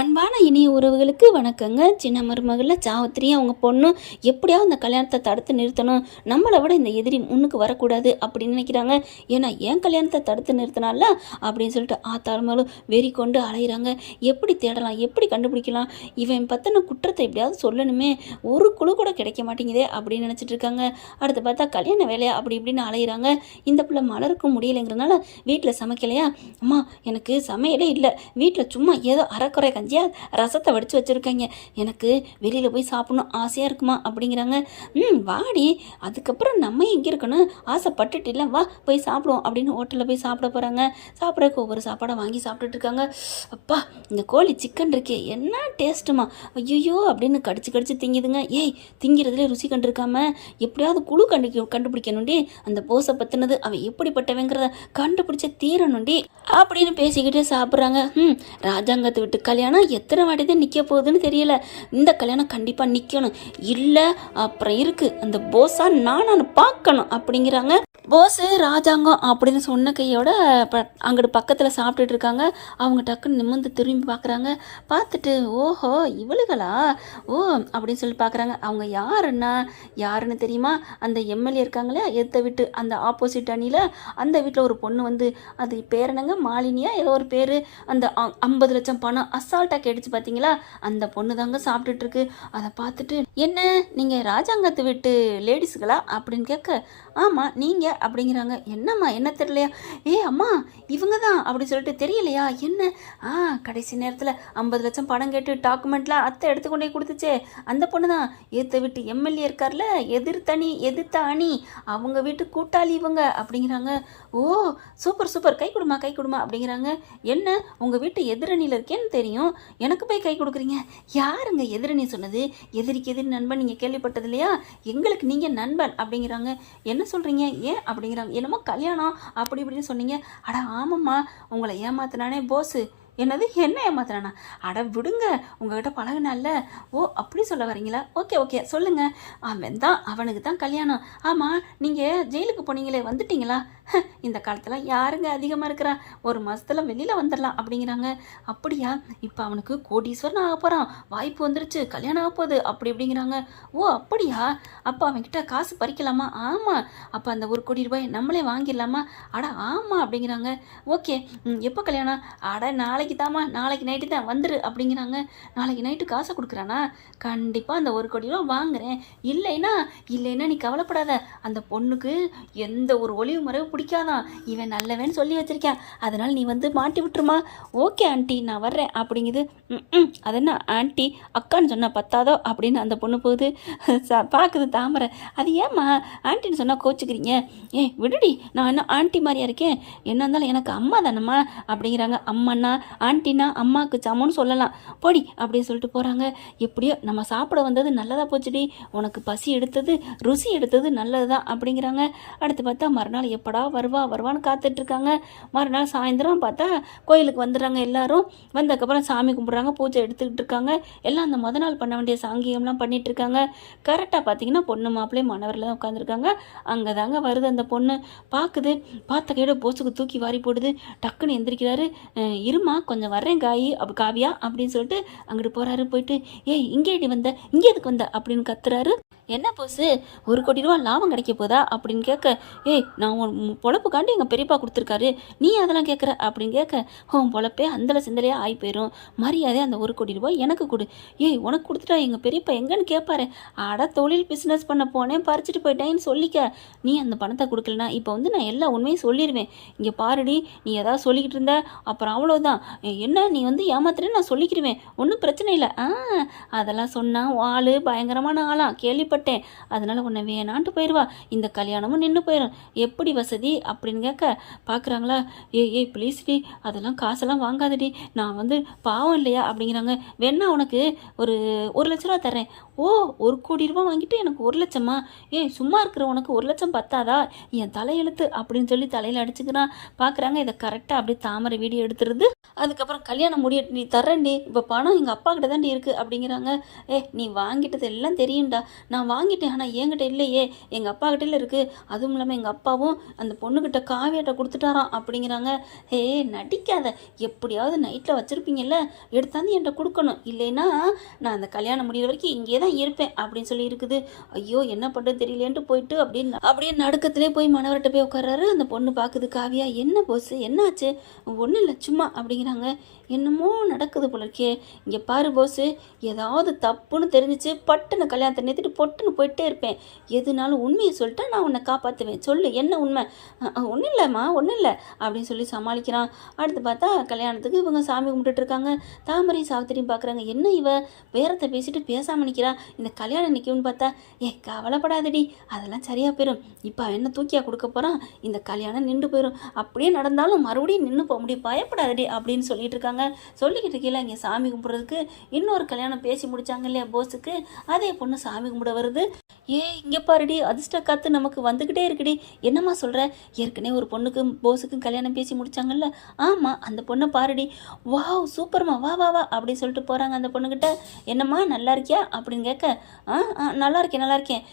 அன்பான இனிய உறவுகளுக்கு வணக்கங்க. சின்ன மருமகளில் சாவித்திரி அவங்க பொண்ணும் எப்படியாவது அந்த கல்யாணத்தை தடுத்து நிறுத்தணும், நம்மளை விட இந்த எதிரி முன்னுக்கு வரக்கூடாது அப்படின்னு நினைக்கிறாங்க. ஏன்னா ஏன் கல்யாணத்தை தடுத்து நிறுத்தினால அப்படின்னு சொல்லிட்டு ஆத்தாளுமாலும் வெறி கொண்டு அலையிறாங்க. எப்படி தேடலாம், எப்படி கண்டுபிடிக்கலாம், இவன் பற்றின குற்றத்தை எப்படியாவது சொல்லணுமே, ஒரு குழு கூட கிடைக்க மாட்டேங்குதே அப்படின்னு நினச்சிட்டு இருக்காங்க. அடுத்து பார்த்தா கல்யாண வேலையா அப்படி இப்படின்னு அலையிறாங்க. இந்த பிள்ளை மலருக்கும் முடியலைங்கிறதுனால வீட்டில் சமைக்கலையா, அம்மா எனக்கு சமையலே இல்லை, வீட்டில் சும்மா ஏதோ அரைக்குறை கஞ்சியாக ரசத்தை வடித்து வச்சுருக்கேங்க, எனக்கு வெளியில் போய் சாப்பிடணும் ஆசையாக இருக்குமா அப்படிங்கிறாங்க. வாடி, அதுக்கப்புறம் நம்ம எங்கே இருக்கணும், ஆசைப்பட்டுட்டு இல்லை, வா போய் சாப்பிடுவோம் அப்படின்னு ஹோட்டலில் போய் சாப்பிட போகிறாங்க. சாப்பிட்றதுக்கு ஒவ்வொரு சாப்பாடை வாங்கி சாப்பிட்டுட்டு இருக்காங்க. அப்பா, இந்த கோழி சிக்கன் இருக்கே என்ன டேஸ்ட்டுமா, ஐயோ அப்படின்னு கடிச்சு கடிச்சு திங்குதுங்க. ஏய், திங்கிறதுல ருசி கண்டிருக்காம எப்படியாவது குழு கண்டுபிடிக்கணுண்டி, அந்த போஸை பற்றினது அவன் எப்படிப்பட்டவங்கிறத கண்டுபிடிச்ச தீரணுண்டி அப்படின்னு பேசிக்கிட்டே சாப்பிட்றாங்க. ராஜாங்கத்தை விட்டு கல்யாணம் எத்தனை வாட்டி தான் நிற்க போகுதுன்னு தெரியல, இந்த கல்யாணம் கண்டிப்பாக நிற்கணும், இல்லை அப்புறம் இருக்குது அந்த போஸா நான் பார்க்கணும் அப்படிங்கிறாங்க. போஸு ராஜாங்கம் அப்படின்னு சொன்ன கையோட அங்கிட்டு பக்கத்தில் சாப்பிட்டுட்டு இருக்காங்க. அவங்க டக்குன்னு நிமிர்ந்து திரும்பி பார்க்குறாங்க. பார்த்துட்டு ஓஹோ இவளுகளா, ஓ அப்படின்னு சொல்லி பார்க்குறாங்க. அவங்க யாருன்னு தெரியுமா, அந்த எம்எல்ஏ இருக்காங்களே எத்த விட்டு அந்த ஆப்போசிட் அணியில், அந்த வீட்டில் ஒரு பொண்ணு வந்து, அது பேர் என்னங்க, மாலினியா ஏதோ ஒரு பேர், அந்த 50 லட்சம் பணம் அசால்ட்டாக கேட்டுச்சு பார்த்தீங்களா, அந்த பொண்ணு தாங்க சாப்பிட்டுட்டு இருக்கு. அதை பார்த்துட்டு என்ன நீங்கள் ராஜாங்கத்தை விட்டு லேடிஸுகளா அப்படின்னு கேட்க, ஆமாம் நீங்கள் அப்படிங்கிறாங்க. என்னம்மா என்ன தெரியலையா, ஏ அம்மா இவங்க தான் அப்படி சொல்லிட்டு தெரியலையா என்ன, கடைசி நேரத்தில் 50 லட்சம் பணம் கேட்டு டாக்குமெண்ட்லாம் அத்தை எடுத்துக்கொண்டே கொடுத்துச்சே அந்த பொண்ணு தான், ஏற்ற வீட்டு எம்எல்ஏ இருக்கார்ல, எதிர்த்த அணி, அவங்க வீட்டு கூட்டாளி இவங்க அப்படிங்கிறாங்க. ஓ சூப்பர் சூப்பர், கை கொடுமா அப்படிங்கிறாங்க. என்ன உங்கள் வீட்டு எதிரணியில் இருக்கேன்னு தெரியும், எனக்கு போய் கை கொடுக்குறீங்க, யாருங்க எதிரணி சொன்னது, எதிரிக்கு எதிரி நண்பன் நீங்கள் கேள்விப்பட்டது இல்லையா, எங்களுக்கு நீங்கள் நண்பன் அப்படிங்கிறாங்க. என்ன சொல்கிறீங்க ஏன் அப்படிங்கிறாங்க. என்னமோ கல்யாணம் அப்படி இப்படின்னு சொன்னீங்க. அட ஆமாம்மா, உங்களை ஏமாத்தினானே போஸு. என்னது என்ன ஏமாத்துறானா, அட விடுங்க உங்ககிட்ட பழகினால. ஓ அப்படி சொல்ல வரீங்களா, ஓகே ஓகே சொல்லுங்கள். அவனுக்கு தான் கல்யாணம். ஆமாம் நீங்கள் ஜெயிலுக்கு போனீங்களே, வந்துட்டீங்களா, இந்த காலத்தில் யாருங்க அதிகமாக இருக்கிறா, ஒரு மாதத்தில் வெளியில் வந்துடலாம் அப்படிங்கிறாங்க. அப்படியா, இப்போ அவனுக்கு கோடீஸ்வரன் ஆக போகிறான், வாய்ப்பு வந்துருச்சு, கல்யாணம் ஆக போகுது அப்படி இப்படிங்கிறாங்க. ஓ அப்படியா, அப்போ அவன்கிட்ட காசு பறிக்கலாமா, ஆமாம், அப்போ அந்த 1 கோடி ரூபாய் நம்மளே வாங்கிடலாமா, அட ஆமாம் அப்படிங்கிறாங்க. ஓகே எப்போ கல்யாணம், அட நாளைக்கு தாம்மா, நாளைக்கு நைட்டு தான் வந்துரு அப்படிங்கிறாங்க. நாளைக்கு நைட்டு காசை கொடுக்குறானா, கண்டிப்பாக அந்த 1 கோடி ரூபா வாங்குறேன், இல்லைன்னா நீ கவலைப்படாத, அந்த பொண்ணுக்கு எந்த ஒரு ஒளிவு மறைவு பிடிக்காதான், இவன் நல்லவன்னு சொல்லி வச்சிருக்கேன், அதனால் நீ வந்து மாட்டி விட்டுருமா. ஓகே ஆண்டி நான் வர்றேன் அப்படிங்குது. அது என்ன ஆண்டி அக்கான்னு சொன்னால் பத்தாதோ அப்படின்னு அந்த பொண்ணு போகுது. பார்க்குது தாமரை, அது ஏம்மா ஆண்டின்னு சொன்னால் கோச்சிக்கிறீங்க, விடுடி நான் என்ன ஆண்டி மாதிரியா இருக்கேன், என்ன இருந்தாலும் எனக்கு அம்மா தானம்மா அப்படிங்கிறாங்க. அம்மாண்ணா ஆண்டினா அம்மாவுக்கு சமம்னு சொல்லலாம், போடி அப்படின்னு சொல்லிட்டு போகிறாங்க. எப்படியோ நம்ம சாப்பிட வந்தது நல்லதாக போச்சுடி, உனக்கு பசி எடுத்தது ருசி எடுத்தது நல்லது தான் அப்படிங்கிறாங்க. அடுத்து பார்த்தா மறுநாள் எப்படா வருவான்னு காத்துட்ருக்காங்க. மறுநாள் சாயந்தரம் பார்த்தா கோயிலுக்கு வந்துடுறாங்க. எல்லாரும் வந்ததுக்கப்புறம் சாமி கும்பிட்றாங்க, பூஜை எடுத்துக்கிட்டு இருக்காங்க. எல்லாம் அந்த முத நாள் பண்ண வேண்டிய சாங்கியம்லாம் பண்ணிட்டு இருக்காங்க. கரெக்டாக பார்த்தீங்கன்னா பொண்ணு மாப்பிள்ளையும் மணவரில் தான் உட்காந்துருக்காங்க. அங்கே தாங்க வருது அந்த பொண்ணு. பார்த்த கையோட போஸுக்கு தூக்கி வாரி போடுது. டக்குன்னு எந்திரிக்கிறாரு. இருமா கொஞ்சம் வர்றேன் காவியா அப்படின்னு சொல்லிட்டு அங்கிட்டு போகிறாரு. போயிட்டு இங்கே எதுக்கு வந்த அப்படின்னு கத்துறாரு. என்ன போஸு 1 கோடி ரூபா லாபம் கிடைக்க போதா அப்படின்னு கேட்க, நான் உன் பொழப்புக்காண்டி எங்கள் பெரியப்பா கொடுத்துருக்காரு, நீ அதெல்லாம் கேட்குற அப்படின்னு கேட்க, உன் பொழப்பே அந்தல சிந்தலையாக ஆகி போயிடும், மரியாதை அந்த 1 கோடி ரூபாய் எனக்கு கொடு. உனக்கு கொடுத்துட்டா எங்கள் பெரியப்பா எங்கன்னு கேட்பாரு, அட தொழில் பிஸ்னஸ் பண்ண போனேன் பறிச்சுட்டு போயிட்டேன்னு சொல்லிக்க, நீ அந்த பணத்தை கொடுக்கலனா இப்போ வந்து நான் எல்லா உண்மையும் சொல்லிடுவேன், இங்கே பாருடி நீ ஏதாவது சொல்லிக்கிட்டு இருந்த அப்புறம் அவ்வளோதான், என்ன நீ வந்து ஏமாத்துறேன்னு நான் சொல்லிக்கிடுவேன், ஒன்றும் பிரச்சனை இல்லை. அதெல்லாம் சொன்னால் ஆள் பயங்கரமான ஆளாம் கேள்விப்பட்டேன், அதனால உன்னை வேணான்ட்டு போயிடுவா, இந்த கல்யாணமும் நின்று போயிடும், எப்படி வசதி அப்படின்னு கேட்க பார்க்குறாங்களா. ப்ளீஸ்டி அதெல்லாம் காசெல்லாம் வாங்காதடி, நான் வந்து பாவம் இல்லையா அப்படிங்கிறாங்க. வேணா உனக்கு ஒரு 1 லட்ச ரூபா தரேன். ஓ 1 கோடி ரூபா வாங்கிட்டு எனக்கு 1 லட்சமா, சும்மா இருக்கிற உனக்கு 1 லட்சம் பத்தாதா, என் தலையெழுத்து அப்படின்னு சொல்லி தலையில் அடிச்சுக்கிறான். பார்க்குறாங்க. இதை கரெக்டாக அப்படியே தாமரை வீடியோ எடுத்துருது. அதுக்கப்புறம் கல்யாணம் முடியட்டு நீ தர்றேன்டி, இப்போ பணம் எங்கள் அப்பா கிட்ட தாண்டி இருக்குது அப்படிங்கிறாங்க. நீ வாங்கிட்டது எல்லாம் தெரியும்டா, நான் வாங்கிட்டேன், ஆனால் என்கிட்ட இல்லையே, எங்கள் அப்பா கிட்டே இருக்குது. அதுவும் இல்லாமல் எங்கள் அப்பாவும் அந்த பொண்ணுக்கிட்ட காவியாட்ட கொடுத்துட்டாராம் அப்படிங்கிறாங்க. நடிக்காத, எப்படியாவது நைட்டில் வச்சுருப்பீங்கல்ல, எடுத்தாந்து என்கிட்ட கொடுக்கணும், இல்லைன்னா நான் அந்த கல்யாணம் முடிகிற வரைக்கும் இங்கே தான் இருப்பேன் அப்படின்னு சொல்லி இருக்குது. ஐயோ என்ன பண்ணுறது தெரியலேன்ட்டு போயிட்டு அப்படியே நடுக்கத்திலே போய் மணவர்கிட்ட போய் உட்கார்றாரு. அந்த பொண்ணு பார்க்குது. காவியா, என்ன போஸ் என்னாச்சு? ஒன்றும் இல்லை சும்மா அப்படிங்கிறாங்க. என்னமோ நடக்குது போல இருக்கே. இங்கே பாரு போஸு, ஏதாவது தப்புன்னு தெரிஞ்சிச்சு பட்டுன்னு கல்யாணத்தை நிறுத்திட்டு பொட்டுன்னு போயிட்டே இருப்பேன். எதுனாலும் உண்மையை சொல்லிட்டா நான் உன்னை காப்பாற்றுவேன், சொல்லு என்ன உண்மை? ஒன்றும் இல்லைம்மா ஒன்றும் இல்லை அப்படின்னு சொல்லி சமாளிக்கிறான். அடுத்து பார்த்தா கல்யாணத்துக்கு இவங்க சாமி கும்பிட்டுட்டு இருக்காங்க. தாமரையும் சாவித்திரியும் பார்க்குறாங்க. என்ன இவ பேரத்தை பேசிட்டு பேசாமல் நிற்கிறா, இந்த கல்யாணம் நிற்கும்னு பார்த்தா கவலைப்படாதடி, அதெல்லாம் சரியாக போயிடும். இப்போ என்ன தூக்கியா கொடுக்க போகிறான், இந்த கல்யாணம் நின்று போயிடும். அப்படியே நடந்தாலும் மறுபடியும் நின்று போக முடியும், பயப்படாதடி அப்படின்னு சொல்லிட்டு இருக்காங்க. சொல்லிக்கிட்டு இருக்கீங்களா இங்கே சாமி கும்பிட்றதுக்கு இன்னொரு கல்யாணம் பேசி முடிச்சாங்க இல்லையா போஸுக்கு, அதே பொண்ணு சாமி கும்பிட வருது. இங்கே பாருடி, அதிர்ஷ்ட காத்து நமக்கு வந்துக்கிட்டே இருக்குடி. என்னம்மா சொல்கிற? ஏற்கனவே ஒரு பொண்ணுக்கும் போஸுக்கும் கல்யாணம் பேசி முடிச்சாங்கல்ல, ஆமாம் அந்த பொண்ணை பாருடி, வாவ் சூப்பர்மா, வா வா வா அப்படின்னு சொல்லிட்டு போகிறாங்க. அந்த பொண்ணுக்கிட்ட என்னம்மா நல்லா இருக்கியா அப்படின்னு கேட்க, நல்லா இருக்கேன்.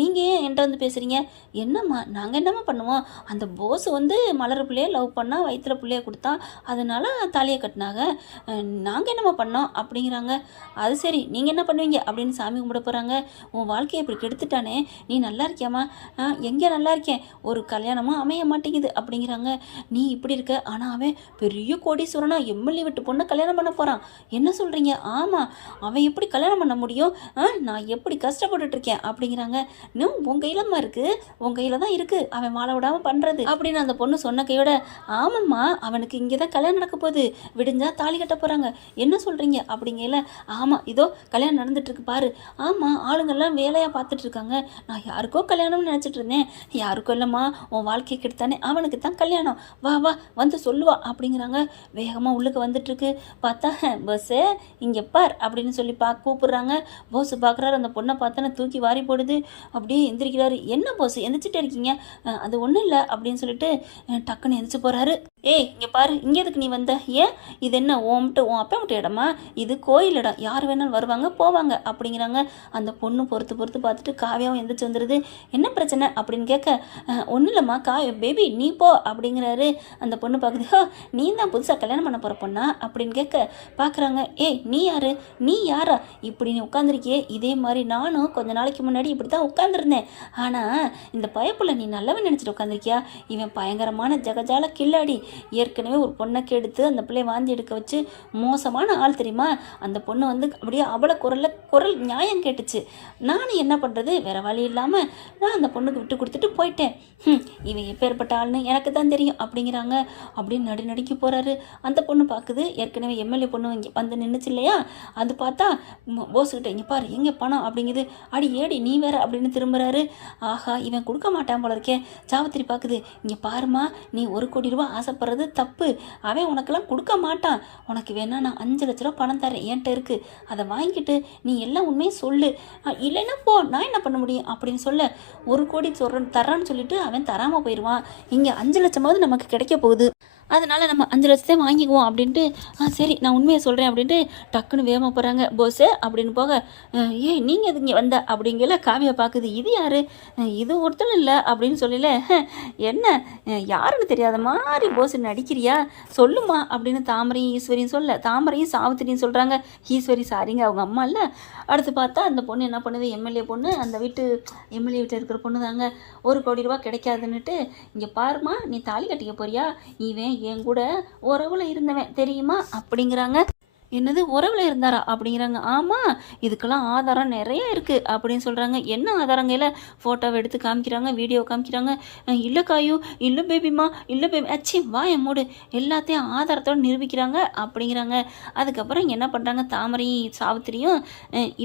நீங்கள் ஏன் என்கிட்ட வந்து பேசுகிறீங்க? என்னம்மா நாங்கள் என்னம்மா பண்ணுவோம், அந்த போஸ் வந்து மலர் பிள்ளையை லவ் பண்ணால் வயிற்றுல பிள்ளைய கொடுத்தா, அதனால தாலியை கட்டினாங்க, நாங்கள் என்னம்மா பண்ணோம் அப்படிங்கிறாங்க. அது சரி நீங்கள் என்ன பண்ணுவீங்க அப்படின்னு சாமி கும்பிட போகிறாங்க. உன் வாழ்க்கையை இப்படி கெடுத்துட்டானே, நீ நல்லா இருக்கியாம்மா? எங்கே நல்லா இருக்கேன், ஒரு கல்யாணமும் அமைய மாட்டேங்குது அப்படிங்கிறாங்க. நீ இப்படி இருக்க, ஆனால் அவன் பெரிய கோடீஸ்வரனா எம்எல்ஏ விட்டு பொண்ணை கல்யாணம் பண்ண போகிறான், என்ன சொல்கிறீங்க? ஆமாம், அவன் எப்படி கல்யாணம் பண்ண முடியும், நான் எப்படி கஷ்டப்பட்டுட்ருக்கேன் அப்படிங்கிறாங்க. இன்னும் உன் கையிலம்மா இருக்குது, உன் கையில் தான் இருக்குது அவன் மாலை விடாமல் பண்ணுறது அப்படின்னு அந்த பொண்ணு சொன்ன கையோட, ஆமாம்மா அவனுக்கு இங்கே தான் கல்யாணம் நடக்க போகுது, விடிஞ்சா தாலி கட்ட போகிறாங்க, என்ன சொல்கிறீங்க அப்படிங்கல. ஆமாம் இதோ கல்யாணம் நடந்துட்டுருக்கு பாரு. ஆமாம் ஆளுங்கள்லாம் வேலையாக பார்த்துட்டு இருக்காங்க, நான் யாருக்கோ கல்யாணம்னு நினச்சிட்டு இருந்தேன், யாருக்கும் இல்லைம்மா, உன் வாழ்க்கை கெடுத்தானே அவனுக்கு தான் கல்யாணம், வா வா வந்து சொல்லுவா அப்படிங்கிறாங்க. வேகமாக உள்ளுக்கு வந்துட்டுருக்கு. பார்த்தா பஸ்ஸே இங்கே பார் அப்படின்னு சொல்லி கூப்பிட்றாங்க. போஸ் பார்க்குறாரு, அந்த பொண்ணை பார்த்தோன்னா தூக்கி வாரி போடுது. அப்படியே எந்திரிக்கிறாரு. என்ன போஸ் எந்திரிச்சிட்டே இருக்கீங்க? அது ஒன்றும் இல்லை அப்படின்னு சொல்லிட்டு டக்குன்னு எந்திரிச்சு போகிறாரு. இங்கே பாரு, இங்கே எதுக்கு நீ வந்த? ஏன் இது என்ன உன் அப்பா விட்ட இடமா? இது கோயில் இடம், யார் வேணாலும் வருவாங்க போவாங்க அப்படிங்கிறாங்க. அந்த பொண்ணு பொறுத்து பார்த்துட்டு காவியாவும் எந்திரிச்சு வந்துடுது. என்ன பிரச்சனை அப்படின்னு கேட்க, ஒன்றும் இல்லைம்மா பேபி நீ போ அப்படிங்கிறாரு. அந்த பொண்ணு பார்க்குது, நீ தான் புதுசாக கல்யாணம் பண்ண போகிற பொண்ணா அப்படின்னு கேட்க பார்க்குறாங்க. நீ யாரு, நீ யாரா இப்படி நீ உட்காந்துருக்கியே? இதே மாதிரி நானும் கொஞ்ச நாளைக்கு முன்னாடி இப்படி தான் உட்காந்துருந்தேன், ஆனால் இந்த பயப்புள்ள நீ நல்லவன் நினச்சிட்டு உட்காந்துருக்கியா? இவன் பயங்கரமான ஜகஜால கில்லாடி, ஏற்கனவே ஒரு பொண்ணை கெடுத்து அந்த பிள்ளைய வாந்தி எடுக்க வச்சு மோசமான ஆள் தெரியுமா? அந்த பொண்ணு வந்து அப்படியே அவளை குரல் நியாயம் கேட்டுச்சு. நானும் என்ன பண்ணுறது, வேறு வழி இல்லாமல் நான் அந்த பொண்ணுக்கு விட்டு கொடுத்துட்டு போயிட்டேன். இவன் எப்பேற்பட்ட ஆள்னு எனக்கு தான் தெரியும் அப்படிங்கிறாங்க. அப்படின்னு நடிக்க போகிறாரு. அந்த பொண்ணு பார்க்குது, ஏற்கனவே எம்எல்ஏ பொண்ணு இங்கே வந்து நின்றுச்சு இல்லையா, அது பார்த்தா போஸ்கிட்ட இங்கே பாரு எங்கே பணம் அப்படிங்குது. அடி ஏடி நீ வேற அப்படின்னு திரும்புகிறாரு. ஆஹா இவன் கொடுக்க மாட்டான் போல இருக்கே. சாவித்திரி பார்க்குது, இங்கே பாருமா, நீ 1 கோடி ரூபா ஆசைப்படுறது தப்பு, அவன் உனக்கெல்லாம் கொடுக்க மாட்டான், உனக்கு வேணா நான் 5 லட்ச ரூபா பணம் தரேன் என்கிட்ட இருக்குது, அதை வாங்கிட்டு நீ எல்லாம் உண்மையும் சொல்லு, இல்லைன்னா போ நான் என்ன பண்ண முடியும் அப்படின்னு சொல்ல, 1 கோடி தர்றான்னு சொல்லிட்டு அவன் தராமல் போயிடுவான், இங்கே 5 லட்சமாவது நமக்கு கிடைக்க போகுது, அதனால் நம்ம 5 லட்சத்தை வாங்கிக்குவோம் அப்படின்ட்டு, சரி நான் உண்மையை சொல்கிறேன் அப்படின்ட்டு டக்குன்னு வேகமாக போகிறாங்க. போஸு அப்படின்னு போக, நீங்கள் எது இங்கே வந்த அப்படிங்கல. காவியா பார்க்குது, இது யார், இது ஒருத்தனும் இல்லை அப்படின்னு சொல்லல. என்ன யாருன்னு தெரியாத மாதிரி போஸ் நடிக்கிறியா, சொல்லுமா அப்படின்னு தாமரையும் ஈஸ்வரியும் சொல்ல, தாமரையும் சாவித்திரியும் சொல்கிறாங்க. ஈஸ்வரி சாரிங்க அவங்க அம்மா இல்லை. அடுத்து பார்த்தா அந்த பொண்ணு என்ன பண்ணுது, எம்எல்ஏ பொண்ணு, அந்த எம்எல்ஏ வீட்டில் இருக்கிற பொண்ணு தாங்க. 1 கோடி ரூபா கிடைக்காதுன்னுட்டு, இங்கே பாருமா நீ தாலி கட்டிக்க போறியா, இவன் என் கூட உறவுல இருந்தவன் தெரியுமா அப்படிங்கிறாங்க. என்னது உறவில் இருந்தாரா அப்படிங்கிறாங்க. ஆமாம் இதுக்கெல்லாம் ஆதாரம் நிறைய இருக்குது அப்படின்னு சொல்கிறாங்க. என்ன ஆதாரங்கையில் ஃபோட்டோவை எடுத்து காமிக்கிறாங்க, வீடியோ காமிக்கிறாங்க. இல்லை காயு, இல்லை பேபிமா, இல்லை பேபி, அச்சி வாய மூடு, எல்லாத்தையும் ஆதாரத்தோடு நிரூபிக்கிறாங்க அப்படிங்கிறாங்க. அதுக்கப்புறம் என்ன பண்ணுறாங்க, தாமரையும் சாவித்திரியும்,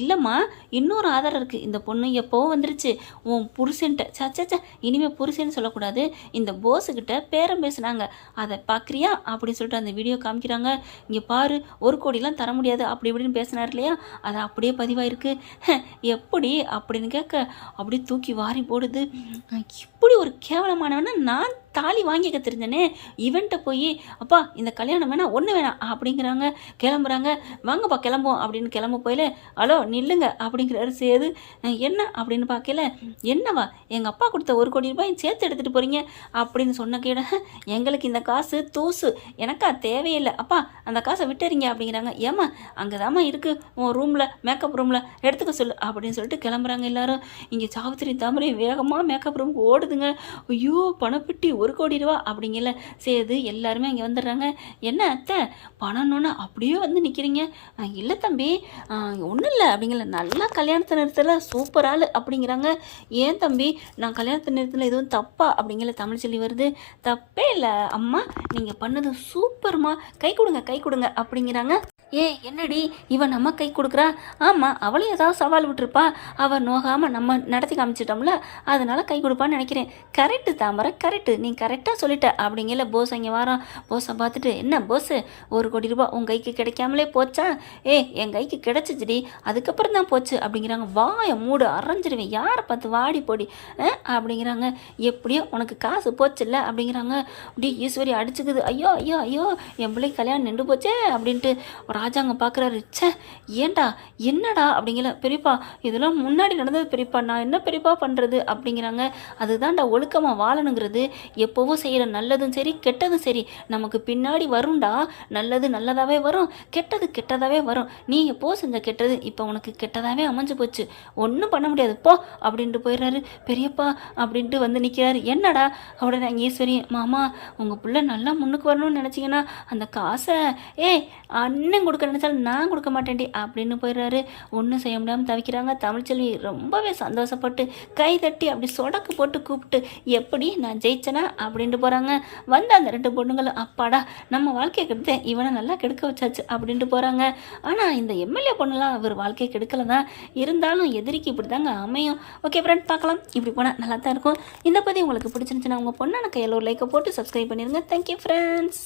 இல்லைம்மா இன்னொரு ஆதாரம் இருக்குது, இந்த பொண்ணு எப்போ வந்துருச்சு உன் புருஷன்ட்ட, சச்சா இனிமேல் புருஷன்னு சொல்லக்கூடாது, இந்த போஸுக்கிட்ட பேரம் பேசுனாங்க, அதை பார்க்குறியா அப்படின்னு சொல்லிட்டு அந்த வீடியோ காமிக்கிறாங்க. இங்கே பாரு 1 கோடிலாம் தர முடியாது அப்படி இப்படின்னு பேசினார் இல்லையா, அது அப்படியே பதிவாயிருக்கு. எப்படி அப்படின்னு கேட்க அப்படியே தூக்கி வாரி போடுது. இப்படி ஒரு கேவலமானவன நான் தாலி வாங்கிக்க தெரிஞ்சனே, இவன்ட்ட போய் அப்பா இந்த கல்யாணம் வேணாம், ஒன்று வேணாம் அப்படிங்கிறாங்க. கிளம்புறாங்க. வாங்கப்பா கிளம்புவோம் அப்படின்னு கிளம்ப போயில, ஹலோ நில்லுங்க அப்படிங்கிறாரு சேது. என்ன அப்படின்னு பார்க்கல, என்னவா எங்கள் அப்பா கொடுத்த 1 கோடி ரூபாய் சேர்த்து எடுத்துகிட்டு போகிறீங்க அப்படின்னு சொன்ன கேட, எங்களுக்கு இந்த காசு தூசு, எனக்கா தேவையில்லை, அப்பா அந்த காசை விட்டுறீங்க அப்படிங்கிறாங்க. ஏம்மா அங்கே தாம்மா இருக்குது உன் ரூமில், மேக்கப் ரூமில் எடுத்துக்க சொல்லு அப்படின்னு சொல்லிட்டு கிளம்புறாங்க எல்லாரும். இங்கே சாவித்திரி தாமரை வேகமாக மேக்கப் ரூமுக்கு ஓடுதுங்க. ஐயோ பணப்பெட்டி 1 கோடி ரூபா அப்படிங்கல சேது எல்லாருமே அங்கே வந்துடுறாங்க. என்ன அத்தை பணம்னு அப்படியே வந்து நிற்கிறீங்க? இல்லை தம்பி ஒன்றும் இல்லை அப்படிங்கல, நல்லா கல்யாணத்தை நிறுத்தல, சூப்பர் ஆள் அப்படிங்கிறாங்க. ஏன் தம்பி நான் கல்யாணத்தை நிறுத்தல எதுவும் தப்பா அப்படிங்கல தமிழ்ச்செல்வி வருது. தப்பே இல்லை அம்மா, நீங்கள் பண்ணது சூப்பர்மா, கை கொடுங்க அப்படிங்கிறாங்க. என்னடி இவன் நம்ம கை கொடுக்குறா? ஆமாம் அவளும் ஏதாவது சவால் விட்டுருப்பா, அவள் நோகாமல் நம்ம நடத்தி காமிச்சிட்டோம்ல, அதனால கை கொடுப்பான்னு நினைக்கிறேன். கரெக்டு தாமரை கரெக்டு, நீ கரெக்டாக சொல்லிட்ட அப்படிங்கல. போஸ் அங்கே வாரான். போஸை பார்த்துட்டு, என்ன போஸு 1 கோடி ரூபா உன் கைக்கு கிடைக்காமலே போச்சா? என் கைக்கு கிடைச்சிச்சுடி, அதுக்கப்புறம் தான் போச்சு அப்படிங்கிறாங்க. வாயை மூடு அரைஞ்சிருவேன், யாரை பார்த்து வாடி போடி அப்படிங்கிறாங்க. எப்படியோ உனக்கு காசு போச்சுல்ல அப்படிங்கிறாங்க. அப்படி ஈஸ்வரி அடிச்சுக்குது. ஐயோ ஐயோ ஐயோ என் பிள்ளைக்கு கல்யாணம் நின்று போச்சே அப்படின்ட்டு ராஜாங்க பார்க்குறாரு. ச்சே ஏண்டா என்னடா அப்படிங்கிற. பெரியப்பா இதெல்லாம் முன்னாடி நடந்தது பெரியப்பா, நான் என்ன பெரியப்பா பண்ணுறது அப்படிங்கிறாங்க. அதுதான்டா ஒழுக்கமாக வாழணுங்கிறது. எப்போவும் செய்கிற நல்லதும் சரி கெட்டதும் சரி நமக்கு பின்னாடி வரும்டா. நல்லது நல்லதாகவே வரும், கெட்டது கெட்டதாகவே வரும். நீ எப்போ செஞ்ச கெட்டது இப்போ உனக்கு கெட்டதாகவே அமைஞ்சு போச்சு, ஒன்றும் பண்ண முடியாது போ அப்படின்ட்டு போயிடுறாரு. பெரியப்பா அப்படின்ட்டு வந்து நிற்கிறாரு. என்னடா உடனே ஈஸ்வரி, மாமா உங்கள் பிள்ளை நல்லா முன்னுக்கு வரணும்னு நினச்சிங்கன்னா அந்த காசை அண்ணன் கொடுக்க நினைச்சாலும் நான் கொடுக்க மாட்டேன்டி அப்படின்னு போயிடுறாரு. ஒன்றும் செய்ய முடியாமல் தவிக்கிறாங்க. தமிழ்ச்செல்வி ரொம்பவே சந்தோஷப்பட்டு கை தட்டி அப்படி சொடக்கு போட்டு கூப்பிட்டு, எப்படி நான் ஜெயிச்சனா அப்படின்ட்டு போகிறாங்க. வந்து அந்த 2 பொண்ணுங்களும், அப்பாடா நம்ம வாழ்க்கையை கெடுத்து இவனை நல்லா கெடுக்க வச்சாச்சு அப்படின்ட்டு போகிறாங்க. ஆனால் இந்த எம்எல்ஏ பொண்ணுலாம் அவர் வாழ்க்கையை கெடுக்கல தான், இருந்தாலும் எதிரிக்கு இப்படி தாங்க அமையும். ஓகே ஃப்ரெண்ட், பார்க்கலாம். இப்படி போனால் நல்லா தான் இருக்கும். இந்த பற்றி உங்களுக்கு பிடிச்சிருந்துச்சுன்னா உங்கள் பொண்ணான கையில் ஒரு லைக்கை போட்டு சப்ஸ்கிரைப் பண்ணிடுங்க. Thank you friends.